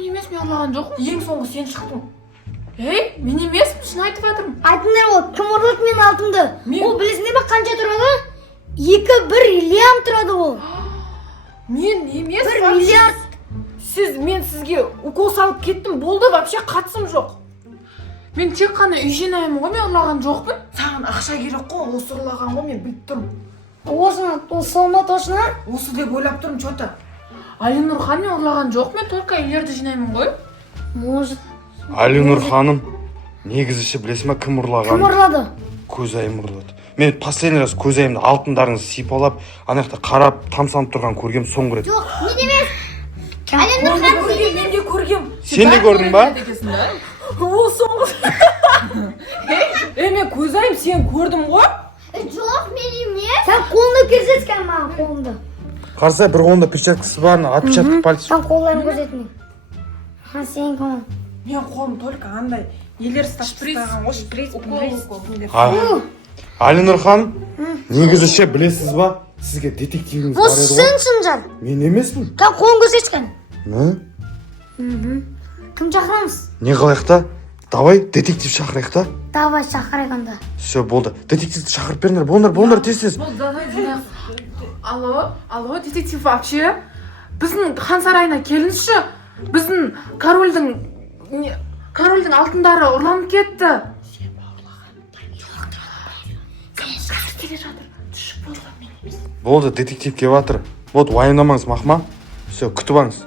мен емес, мен ұрлаған жоқпын. Ең соңғы сен шықтың. Мен емеспін, шын айтып жатырмын. Айтыңдар ол, кім ұрлады менің алтынды? Ол білесіңдер ме қанша тұрады? 1 лям тұрады ол. Мен емес. 1 миллиард. Мен сізге укол салып кеттім, болды, вообще қатысым жоқ. Мен тек қана үй жинаймын ғой, мен ұрлаған жоқпын. Саған ақша керек қой, осы ұрлаған ғой, мен біліп тұрмын. Осыны, сол ма точно? Осы деп ойлап тұрмын, что-то. Алинұр ханым, мен ұрлаған жоқ, мен только үйлерді жинаймын ғой. Может. Алинұр ханым, негізі білесің ме, кім ұрлаған? Кім ұрлады? Көзайым ұрлады. Мен последний раз көзайымды алтындарыңызды сипалап, ана жақта қарап, тамсанып тұрған көргем соңғы рет. Жоқ, мен емес. Алинұр ханым, Мен де көргем. Сен де көрдің ба? Ол соңғы. Мен көзайым, сен көрдім ғой? Жоқ, мен емес. Сен қолыңды көрсеткен маған қолыңды. Қарса, бір қолында перчаткасы бар, отпечаток пальцев. Сен қолдарың көрсетме. Сен қолың. Мен қолым только андай елер сташтаған ғой, шприц. Алинұр ханым, негізі ше білесіз ба? Сізге детективіңіз бар еді ғой? Сенсің жар. Мен емеспін. Сен қолың көрсеткен. Не? Кім шақырамыз? Не қылайық та? Давай детектив шақырайық та? Давай шақырайық анда. Все, болды. Детективті шақырып беріңдер. Болыңдар тез. Алло, детектив вообще. Біздің хан сарайына келіңізші. Біздің корольдің алтындары ұрланып кетті. Болды, детектив келіп жатыр. Вот, уайымдамаңыз, мақма. Все, күтіп алыңыз.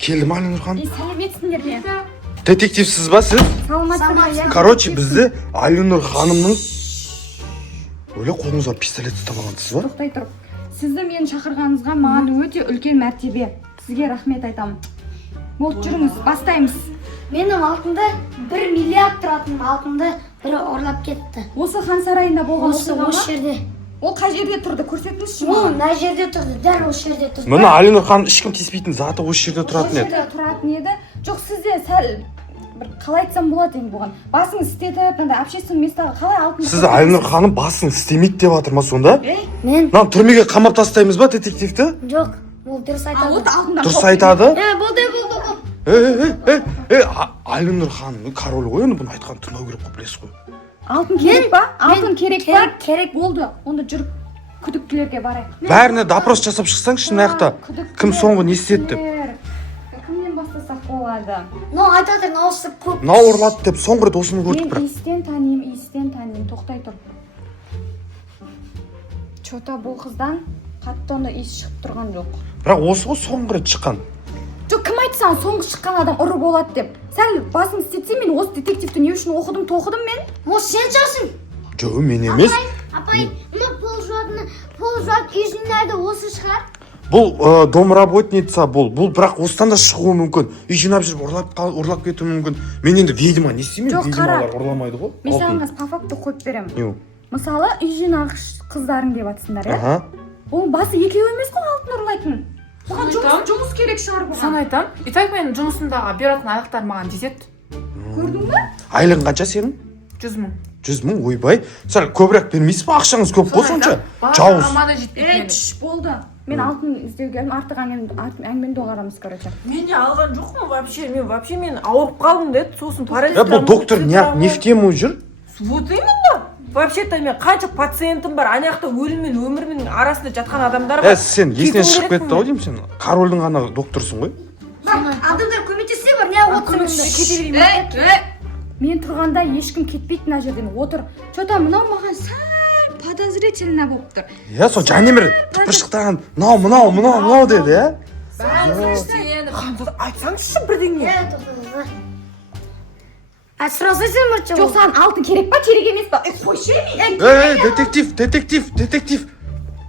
Келді ма, Алинұр ханым? Сәлеметсіңдер ме? Детективсіз ба сіз? Саламатсыздар. Короче, бізді Алинұр ханымның өле қолыңызға пистолет ұстап алғансыз ба? Тоқтай тұрып. Сізді мен шақырғаныңызға маған өте үлкен мәртебе. Сізге рахмет айтамын. Болды, жүріңіз, бастаймыз. Менің алтынды 1 миллиард тұратын алтынды бірі ұрлап кетті. Осы хан сарайында болған Осы жерде. Ол қай жерде тұрды? Көрсетіңізші Ол маған. мына жерде тұрды, дәл осы жерде тұрды. Мына Алинұр ханым ешкім тиіспейтін заты осы жерде тұратын Осы еді. жерде тұратын еді. Жоқ, сізде сәл бір қалай айтсам болады енді бұған. Басыңыз істетіп, анда общественный местаға қалай алтын. Сіз Алинұр ханым басын істемейді деп жатыр ма сонда? Мен? Мына түрмеге қамап тастаймыз ба детективті? Жоқ, ол дұрыс айтады. Дұрыс айтады? Болды. Алинұр ханым король ғой, енді бұны айтқан тыңдау керек қой, білесіз ғой. Алтын керек па? Алтын керек па? Керек. Болды. Онда жүріп күдіктілерге барайық. Бәріне допрос жасап шықсаңызшы мына жақта. Кім соңғы не істеді деп. Кімнен бастасақ болады? Айтып отыр, осы көп. Мынау ұрлады деп соңғы рет осыны көрдік Мен бірақ. иістен танимын, тоқтай тұр. Чота бұл қыздан қатты онда иіс шығып тұрған жоқ. Бірақ осы ғой соңғы рет шыққан. Жоқ, кім айтты саған соңғы шыққан адам ұры болады деп? Сәл басын істетсе, мен осы детективті не үшін тоқыдым мен? Осы сен шығасың. Жоқ, мен емес. Апай, пол жуат үйжинайды осы шығар. Бұл домработница бұл бірақ осыдан да шығуы мүмкін. Үй жинап жүріп ұрлап кетуі мүмкін. Мен енді ведьма не істеймін? Жоқ, қара. Ведьмалар ұрламайды ғой. Мен саған по факту қойып беремін. Не? Мысалы, үй жинағыш қыздарың деп атсыңдар, иә? Ол басы екеу емес қой алтын ұрлайтын. Бұған жұмыс керек шығар бұған. Сан айтам. Итак, мен жұмысындағы беретін айлықтар маған жетеді. Көрдің бе? Айлығың қанша сенің? 100 мың. 100 мың, ойбай. Сәл көбірек бермейсіз ба? Ақшаңыз көп қой сонша. Жауыз. Болды. Мен алтын іздеуге келдім, артық әңгімені доғарамыз, короче. Мен не алған жоқпын вообще. Мен ауырып қалдым деді, сосын Бұл доктор не в тему жүр? Вот именно. Вообще-то мен қанша пациентім бар, ана жақта өлім мен өмірмен арасында жатқан адамдар бар. Сен есінен шығып кетті ау деймін сен. Корольдің ғана докторсың ғой. Адамдар көмектессе бар, не отырмын. Мен тұрғанда ешкім кетпейді мына жерден, отыр. Чота, мынау маған сәл подозрительно болып тұр. Сол жанемір тыпыршықтаған мынау деді, иә? Айтсаңызшы бірдеңе. Сұраса сен мұртшы. Жоқ, саған алтын керек па, керек емес па? Қойшы мен. Детектив.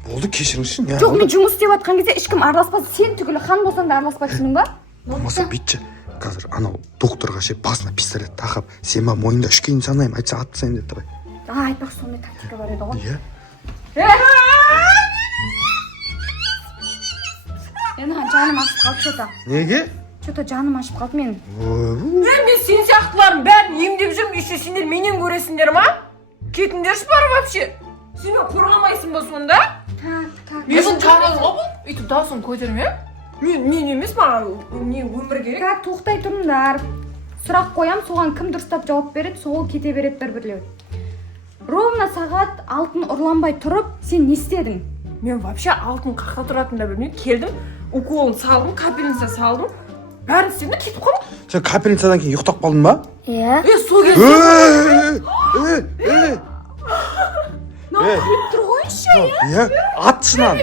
Болды, кешіріңізші, не Жоқ, болды? мен жұмыс істеп жатқан кезде ешкім араласпады. Сен түгілі хан болсаң да араласпайсың ба? Болмаса бүйтші. Қазір анау докторға басына пистолет тақап, сен ма мойында үшкейін санаймын, айтса атты сайын деді, давай. Айтпақ сондай тактика бар еді ғой. Иә? Жаным ашып қалды, Чота. Неге? Чота, жаным ашып қалды мен. Мен сен сияқтыларын бәрін емдеп жүрмін, еще сендер менен көресіңдер ма? Кетіңдерші бар вообще. Сен мен қорғамайсың ба сонда? Так. Мен жаңағы ғой бұл. Үйтіп дауысын көтерме. Мен емес, маған не өмір керек. Так, тоқтай тұрыңдар. Сұрақ қоям, соған кім дұрыстап жауап береді, сол кете береді бір-бірлеу. Ровно сағат алтын ұрланбай тұрып, сен не істедің? Мен вообще алтын қақта тұратынын да білмеймін. Келдім, уколын салдым, капельница салдым. Бәрін істедім, кетіп қалдым. Сен капельницадан кейін ұйықтап қалдың ба? Иә. Сол кезде Келіп тұр қойшы, Иә, атшынан.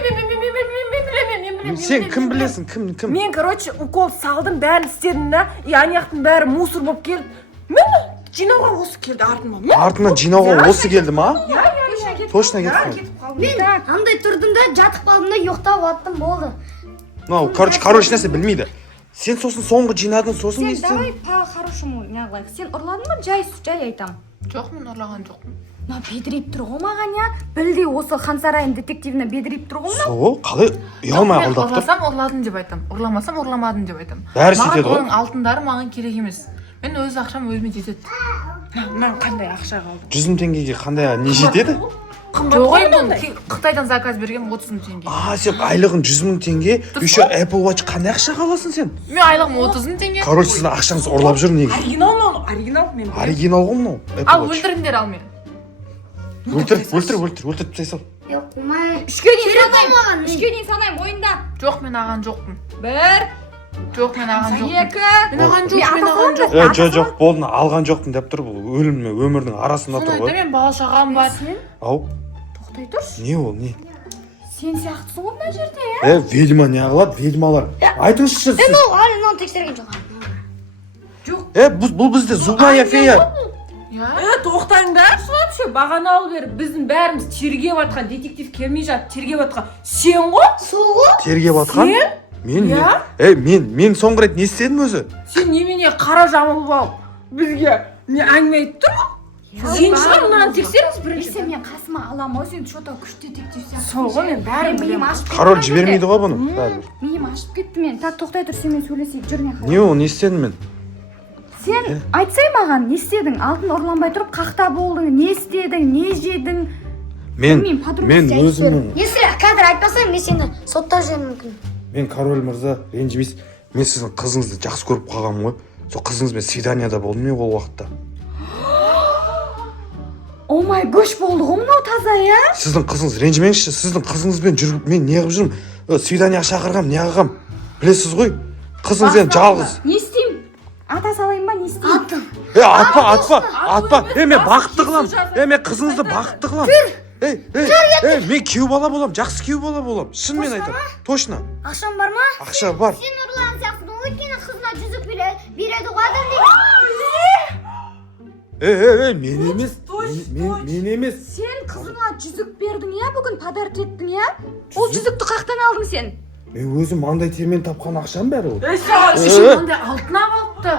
Сен кім білесің, кім? мен, короче, укол салдым, бәрін істедім да, и анаяқтың бәрі мусор болып келді. Мен жинауға осы келді артыма. Артынан жинауға осы келді ма? Точно Иә, кетіп кетіп қалдым. Мен андай тұрдым да, жатып қалдым да, ұйықтап аттым болды. қалды. Короче нәрсе білмейді. Сен сосын соңғы жинадың, сосын не Сен давай істедің? по-хорошему неғылайық. Сен ұрладың ба? Жай айтам. Жоқ, мен ұрлаған жоқпын. На бедірейіп тұр ғой маған, я. Білде осы хан сарайын детективіне бедірейіп тұр ғой мына. Сол, қалай ұялмай алдап тұр? Ұрласам ұрладым деп айтам, ұрламасам ұрламадым деп айтам. Бәрі сөйтеді ғой. Маған оның алтындары маған керек емес. Мен өз ақшам өзіме жетеді. Мен қандай ақша қалдым? 100 000 теңгеге қандай не жетеді? Жоқ, енді Қытайдан заказ берген 30 000 теңге. Сен айлығын 100 000 теңге, еще Apple Watch қандай ақша қаласың сен? Мен айлығым 30 000 теңге. Короче, сіздің ақшаңыз ұрлап жүр неге? Оригинал мен. Оригинал ғой мынау Apple Ал Watch. өлтіріңдер ал мен. Өлтіріп тастай сал. Жоқ, қоймай. Үшке дейін Керек санайым. болмаған. Үшке дейін санайым, ойында. Жоқ, мен аған жоқпын. Бір, Жоқ, мен аған жоқпын. екі. Мен аған жоқ. Жоқ, болдың алған жоқпын деп тұр, бұл өлім мен өмірдің арасында тұр Соны ғой. мен бала шағам бар. Ау, Тоқтай тұршы. не ол, не? Сен сияқтысың ғой мына жерде, я. Ведьма не қылады, ведьмалар. Айтыңызшы сіз. Мынау тексерген жоқ. Бұл бізде зубная фея. Тоқтаңдар, вообще бағана алып бері біздің бәріміз тергеп атқан, детектив келмей жатып тергеп атқан. Сен ғой? Сол ғой. Тергеп атқан? Мен соңғы рет не істедім өзі? Сен немене қара жамылып алып бізге не әңгіме айтып тұр ма? Сен шығар мынаны тексеріңіз бірінші. Сен мен қасыма алам, сен что-то күшті детектив сияқты. Сол ғой, мен бәрін білемін. Король жібермейді ғой бұны. бәрібір. Миым ашып кетті мен. Так, тоқтай тұр, сенімен сөйлесейік, жүр мен. Не ол, не істедім мен? Сен айтсай маған, не істедің? Алтын ұрланбай тұрып, қақта болдың, не істедің, не жедің? Мен өзімнің... Если қазір айтпасаң, мен сені соттап жіберуім мүмкін. Мен король мырза, ренжімейсіз. Мен сіздің қызыңызды жақсы көріп қалғанмын ғой. Сол қызыңызбен свиданияда болдым мен ол уақытта. О май гош болды ғой мынау таза, я? Сіздің қызыңыз ренжімеңізші. Сіздің қызыңызбен жүріп мен не қылып жүрмін? Свиданияға шақырғам, не қылғам? Білесіз ғой? Қызыңыз енді жалғыз. Не істеймін? Ата салайын ба, не істеймін? Атпа. Мен бақытты қылам. Мен қызыңызды бақытты қылам. Мен күйеу бала болам, жақсы күйеу бала болам. Шынымен айтам. Точно. Ақшам бар ма? Ақша бар. Сен ұрлаған сияқтысың ғой, өйткені қызына жүзік береді ғой адам деген. Мен емес. Сен қызыңа жүзік бердің, я? Бүгін подарок еттің, я? Ол жүзікті қақтан алдың сен? Мен өзім маңдай термен тапқан ақшам бәрі ол. Мынандай алтын алыпты.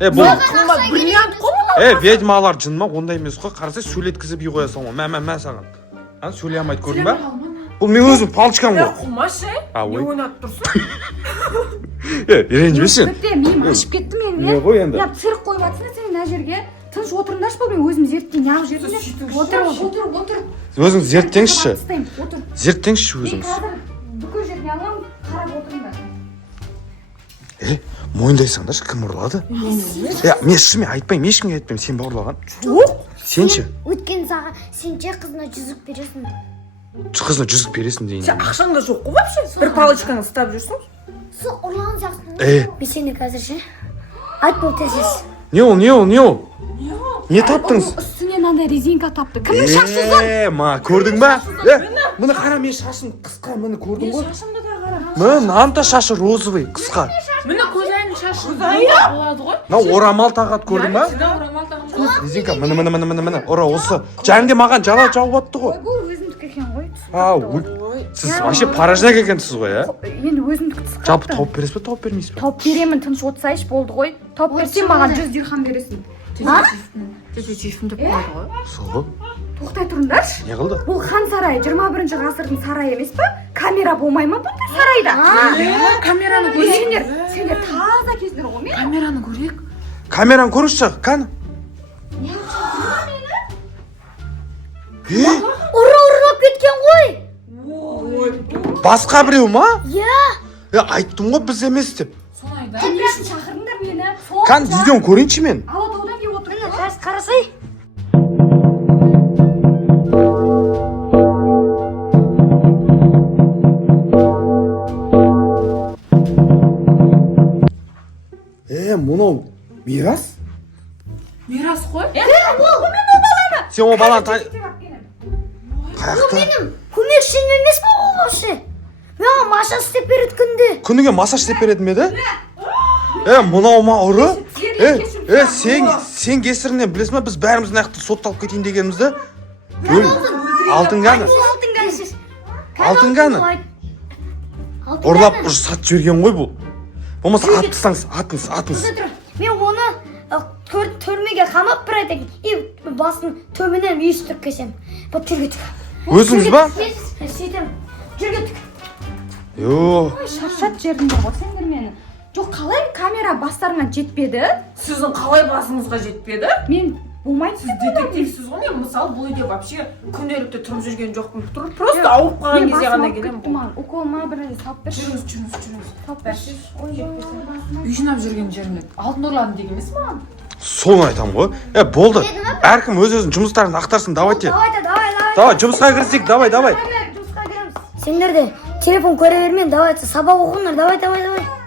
Бриллиант қой. Ведьмалар жын ма? Ондай емес қой. Қарасай сөйлеткізіп үй қоясың ғой. Мә саған. Сөйлей алмайды көрдің ба? Бұл мен өзім палчкам ғой. Қумашы, не ойнатып тұрсың? Ренжімесің. Бітте, миым ашып кетті мен, Не ғой енді? Я цирк қойып атсың сен мына жерге. Тыныш отырыңдаршы бол, мен өзім зерттейін, неғып жерде. Отыр. Өзіңіз зерттеңізші. Отыр. Зерттеңізші Мен өзіңіз. қазір бүкіл жеріне алам, қарап отырыңдар. Мойындайсаңдаршы, кім ұрлады? Мен шынымен айтпаймын, ешкімге айтпаймын, сен ба ұрлаған? Сенші? Өткен саған сен же қызына жүзік бересің. Қызына жүзік бересің дейін. Сен ақшаң да жоқ қой вообще. Бір палочканы ұстап жүрсің. Сол ұрлаған сияқтысың. Мен сені қазір ше. Айт бол тезес. Не ол? Не таптыңыз? Үстіне мынандай резинка тапты. Кімнің шашы зор? Көрдің ба? Мына қара, мен шашым қысқа, міне көрдің ғой? Шашымды да қара. Мына шашы розовый, қысқа. Міне көзайын шашы болады ғой. Мына орамал тағады, көрдің ба? Резинка, міне. Осы. Және маған жала жауып атты ғой. Бұл өзімдікі екен ғой. Сіз вообще поражнак екенсіз ғой, а? Енді өзімдікі түсіп Жалпы тауып бересіз ба, тауып бермейсіз ба? Тауып беремін, тыныш отырсайшы, болды ғой. Тауып берсем маған 100 дирхам бересің. Детективім деп қойды ғой. Сол ғой. Тоқтай тұрыңдаршы. Не қылды? Бұл хан сарайы 21 ғасырдың сарайы емес па? Камера болмай ма бұндай сарайда? Камераны Сендер таза кездер ғой мен. Камераны көрейік. Камераны көріңізші, қаны? Ұрлап кеткен ғой. Басқа біреу ма? Иә. айттым ғой біз емес деп. Соны айда. не үшін шақырдыңдар мені? Қан видеоны көрейінші мен. Алатаудан келіп отырмын. Міне қазір қарасай. Мынау мирас? Мирас қой. Сен ол баланы қаяқта? Менің көмекшім емес пе ол вообще? Маған массаж істеп береді күнде. Күніге массаж істеп береді ме еді? Мынау ма ұры? Сен кесірінен білесің ме, біз бәріміз мына жақта сотталып кетейін дегенімізді? Алтын қаны? Алтын қаны? Ұрлап сатып жіберген ғой бұл. Болмаса атпысаңыз, атыңыз. Мен оны түрмеге қамап бір айта кейін басын төменен үйістіріп кесем. Бұл түрге түк. Өзіңіз ба? Сөйтем. Түрге түк. Шаршат жерінде ғой сендер мені. Жоқ, қалай камера бастарыңа жетпеді? Сіздің қалай басыңызға жетпеді? Мен болмайды. Сіз детективсіз ғой. Мен мысалы бұл үйде вообще күнделікті тұрып жүрген жоқпын. Просто ауырып қалған кезде ғана келемін. Укол ма бір салып берші. Жүріңіз. Салып берші. Үй жинап жүрген жеріне алтын ұрладым деген емес маған? Соны айтам ғой. Болды. Әркім өз-өзінің жұмыстарын ақтарсын, давайте. Давай, жұмысқа кірісейік, давай. Сендер де телефон көре бермен, давай, сабақ оқыңдар, давай.